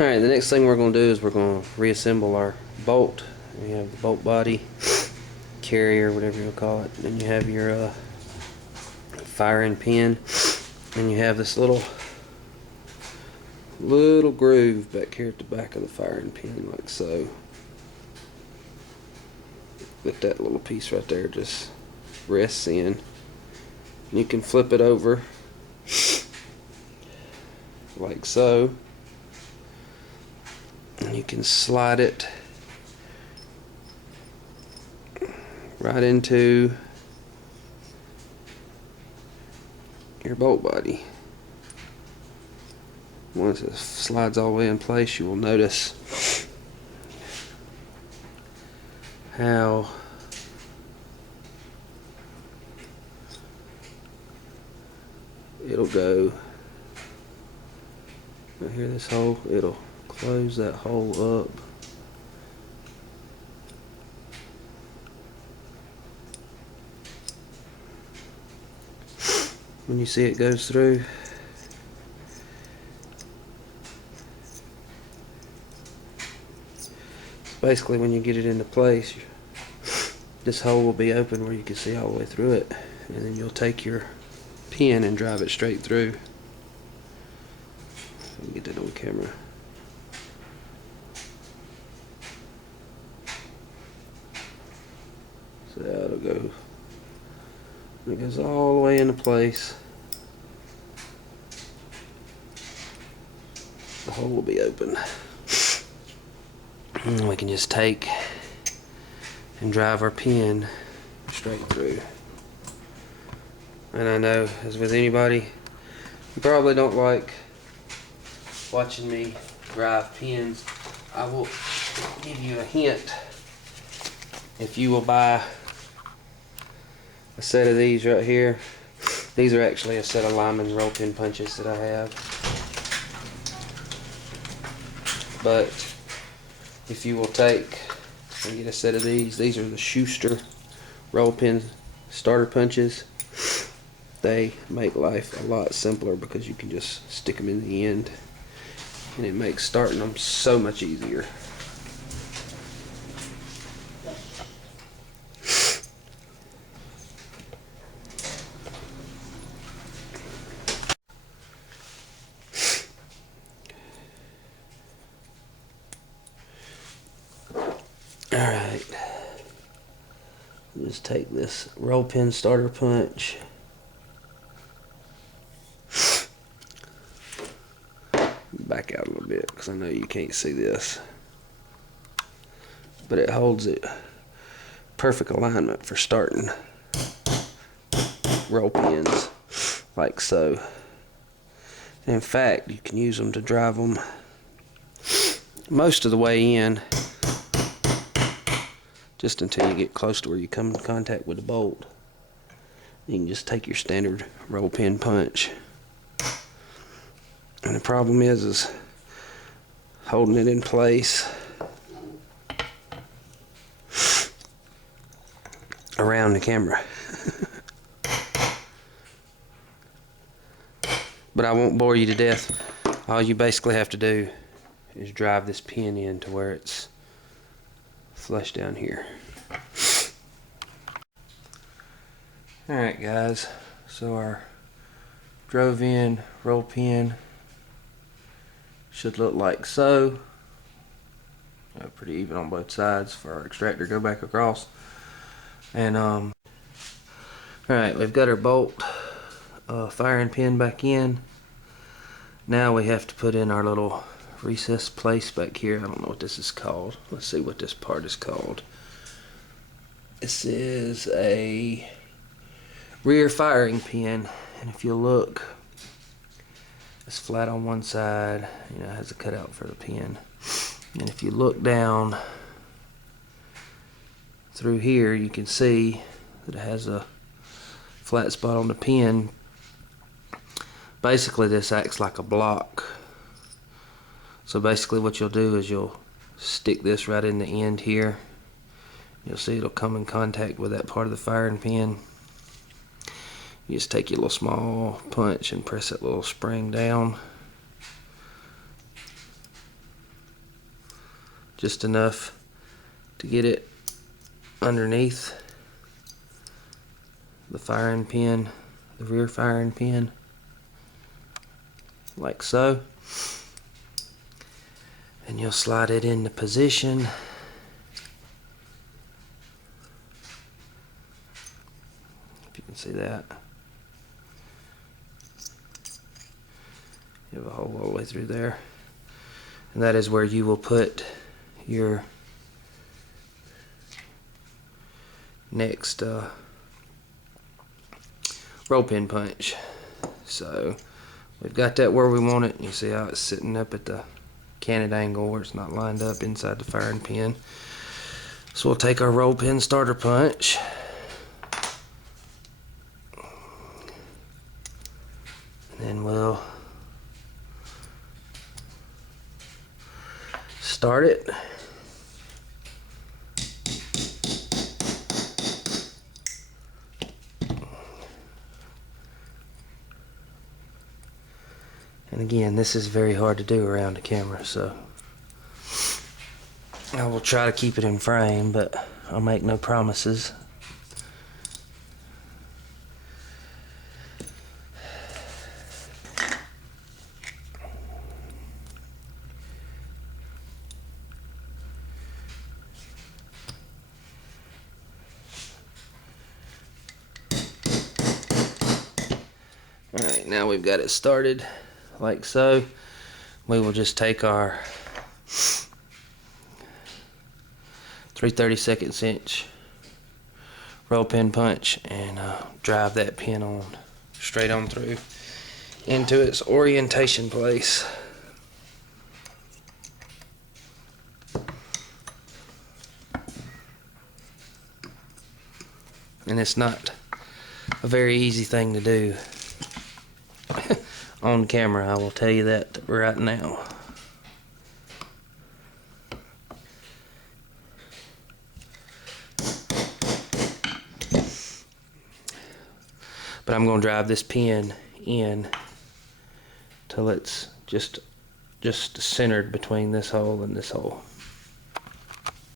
Alright, the next thing we're going to do is we're going to reassemble our bolt. We have the bolt body, carrier, whatever you'll call it. Then you have your firing pin. And you have this little groove back here at the back of the firing pin, like so. That little piece right there just rests in. And you can flip it over like so. And you can slide it right into your bolt body. Once it slides all the way in place, you will notice how it'll go right here, this hole. It'll close that hole up. When you see it goes through, basically when you get it into place, this hole will be open where you can see all the way through it, and then you'll take your pin and drive it straight through. Let me get that on camera. So that'll go. It goes all the way into place. The hole will be open. And we can just take and drive our pin straight through. And I know, as with anybody, you probably don't like watching me drive pins. I will give you a hint. If you will buy a set of these right here, these are actually a set of Lyman roll pin punches that I have. But if you will take and get a set of these are the Schuster roll pin starter punches. They make life a lot simpler because you can just stick them in the end, and it makes starting them so much easier. Alright, just take this roll pin starter punch, back out a little bit because I know you can't see this, but it holds it perfect alignment for starting roll pins like so. And in fact, you can use them to drive them most of the way in, just until you get close to where you come in contact with the bolt. You can just take your standard roll pin punch. And the problem is holding it in place around the camera. But I won't bore you to death. All you basically have to do is drive this pin in to where it's flush down here. Alright guys, so our drove in roll pin should look like so. Pretty even on both sides for our extractor go back across. And alright, we've got our bolt firing pin back in. Now we have to put in our little recess place back here. I don't know what this is called. Let's see what this part is called. This is a rear firing pin, and if you look, it's flat on one side. You know, it has a cutout for the pin. And if you look down through here, you can see that it has a flat spot on the pin. Basically, this acts like a block. So basically what you'll do is you'll stick this right in the end here. You'll see it'll come in contact with that part of the firing pin. You just take your little small punch and press that little spring down. just enough to get it underneath the firing pin, the rear firing pin, like so. And you'll slide it into position. If you can see that. You have a hole all the way through there. And that is where you will put your next roll pin punch. So we've got that where we want it. You see how it's sitting up at the canted angle where it's not lined up inside the firing pin. So we'll take our roll pin starter punch, and then we'll start it. And again, this is very hard to do around the camera, so I will try to keep it in frame, but I'll make no promises. Alright, now we've got it started like so. We will just take our 3/32 inch roll pin punch and drive that pin on straight on through into its orientation place. And it's not a very easy thing to do on camera, I will tell you that right now. But I'm going to drive this pin in till it's just centered between this hole and this hole.